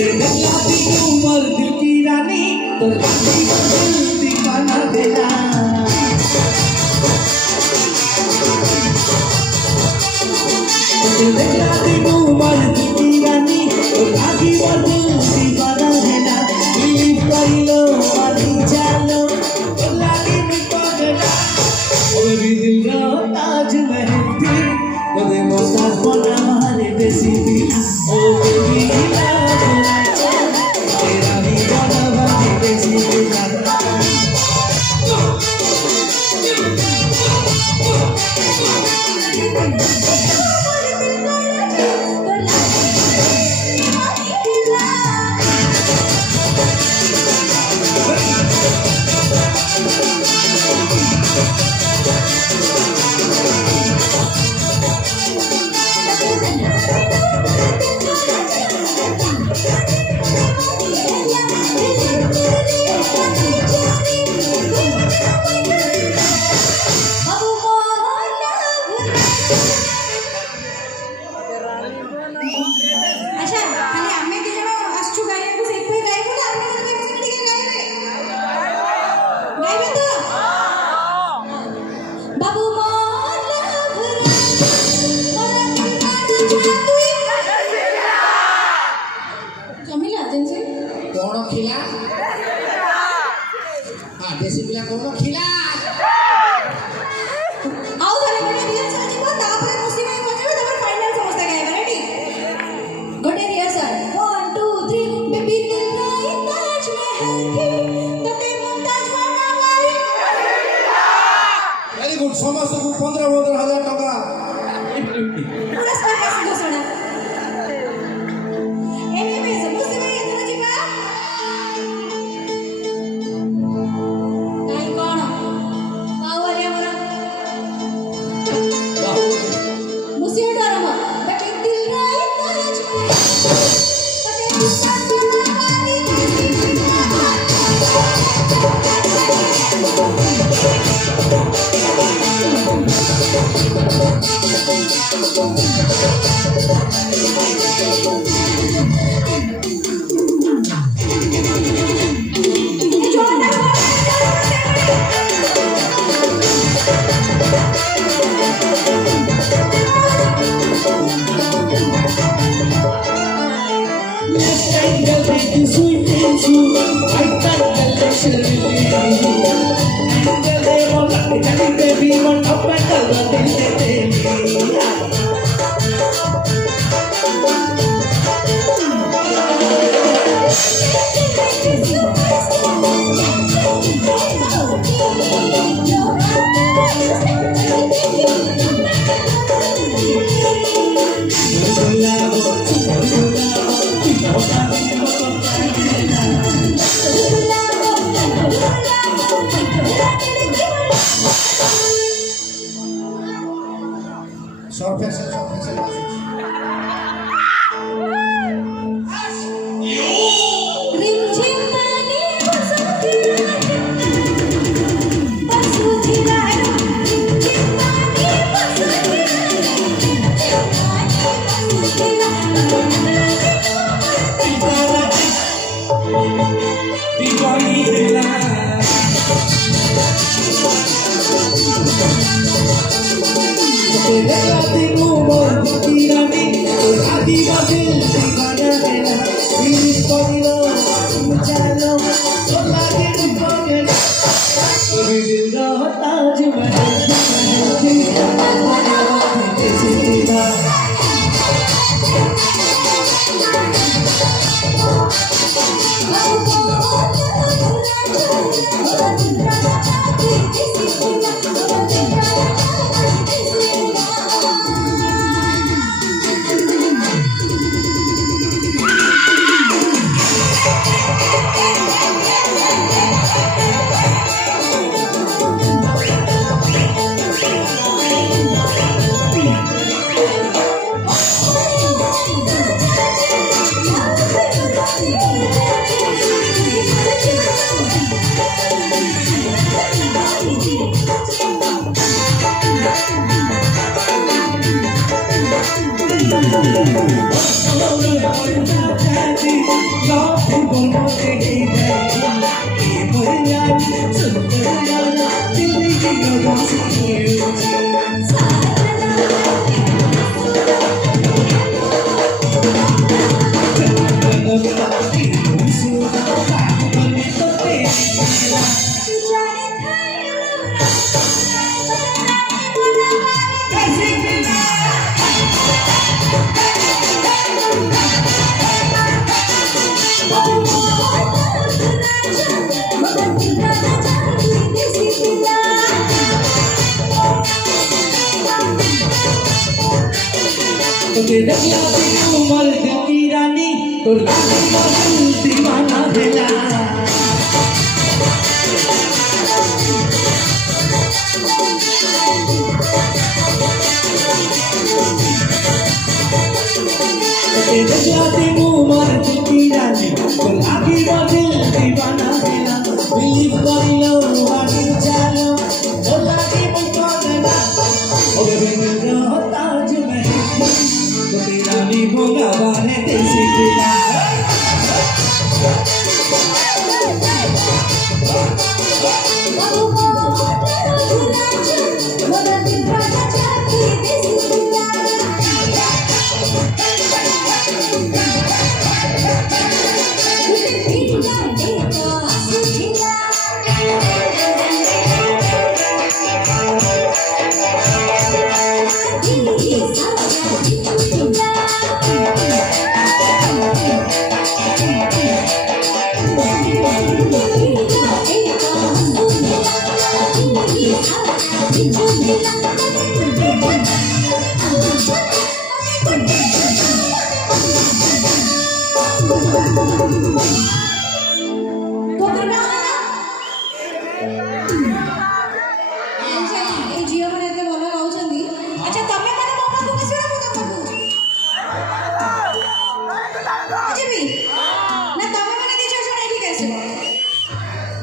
उमर दिल की रानी तो दीवाना बेला कौन खिला हाँ देसी पिला कौन खिला आओ थारे गोटे रिहर्सल जीवो तापर मुसी में बजेबो तापर फाइनल समस्त गाइबा रेडी गोटे रिहर्सल 1 2 3 बेबी दिल नहीं ताज महल थी तते मुमताज बनावाई वेरी गुड समस्त को 15,000 टका पुरस्कार हासिल घोषणा एनीवेज मुसी में इतना जीवा काई कोन पावले हमरा मुसी डरम बेबी दिल नहीं ताज तते मुमताज बनावाई जाती मुमर दीवानी गुलाबी दिल दीवाना मेरा बिलीव करिलो हानी चालो गुलाबी मुकोना ओ बेबी ताज महल तो तेरा नी बोला वाले देसी पिला बाबू मगर दिल राजा चाहती देसी पिला तुझे पीना देता सुखिला दिल सारा दिखला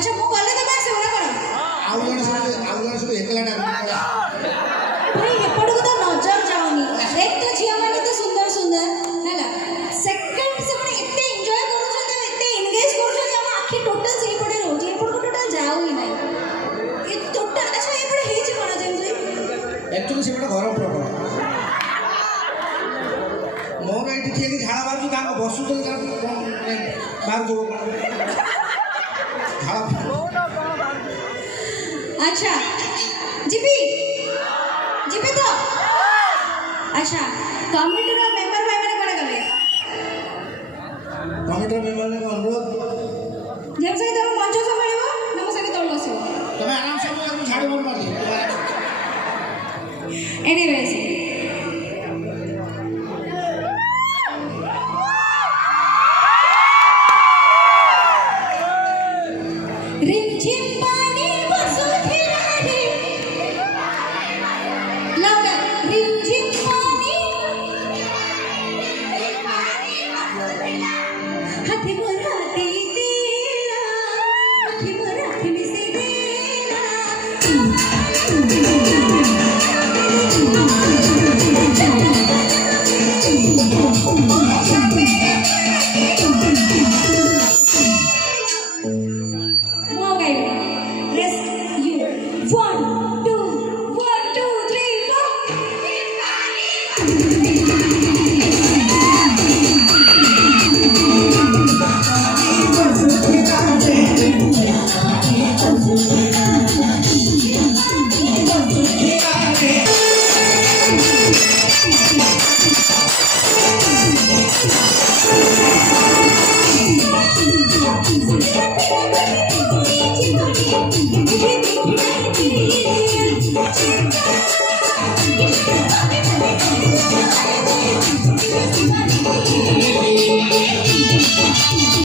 अच्छा ମୁଁ ଗଲେ ତମେ ଆସିବ ନା କଣ ଆଉ ଜଣେ ସବୁ ଏକଲା ଡାକୁଛନ୍ତି ଭାଇ ଏପଟକୁ ତ ନଜର ଯାଉନି ଦେଖ ତ ଝିଅ ମାନେ ତ ସୁନ୍ଦର ସୁନ୍ଦର ହେଲା ସେକେଣ୍ଡ ସେମାନେ ଏତେ ଏନ୍ଜୟ କରୁଛନ୍ତି ଏତେ ଏନଗେଜ କରୁଛନ୍ତି ଆମ ଆଖି ଟୋଟାଲ ସେଇପଟେ ରହୁଛି ଏପଟକୁ ଟୋଟାଲ ଯାଉ ହିଁ ନାହିଁ ଏ ଟୋଟାଲ ଆଚ୍ଛା ଏପଟେ ହେଇଛି କଣ ଯେମିତି ଆକ୍ଚୁଆଲି ସେପଟେ ଗରମ ପ୍ରବଳ ମୋର ଏଇଠି କିଏ ଝାଳ ବାହାରୁଛି ତାଙ୍କ ବସୁଛନ୍ତି ତାଙ୍କ ବାହାରୁଥିବ କଣ ଝାଳ अच्छा जीपी जीपी तो अच्छा कमिटी रो मेंबर भाई माने कोने गले कमिटी मेंबर ने अनुरोध जेम से तम मंच संभाळिबो नम संगे तळ बसिबो तमे आराम से बोल झाड़ी बोल मार दे एनीवेज रिमझिम पानी वसुधरा रे लाउडर रिमझिम पानी हाथी मोरा दे देना हाथी मोरा में से देना More guy, rest you. 1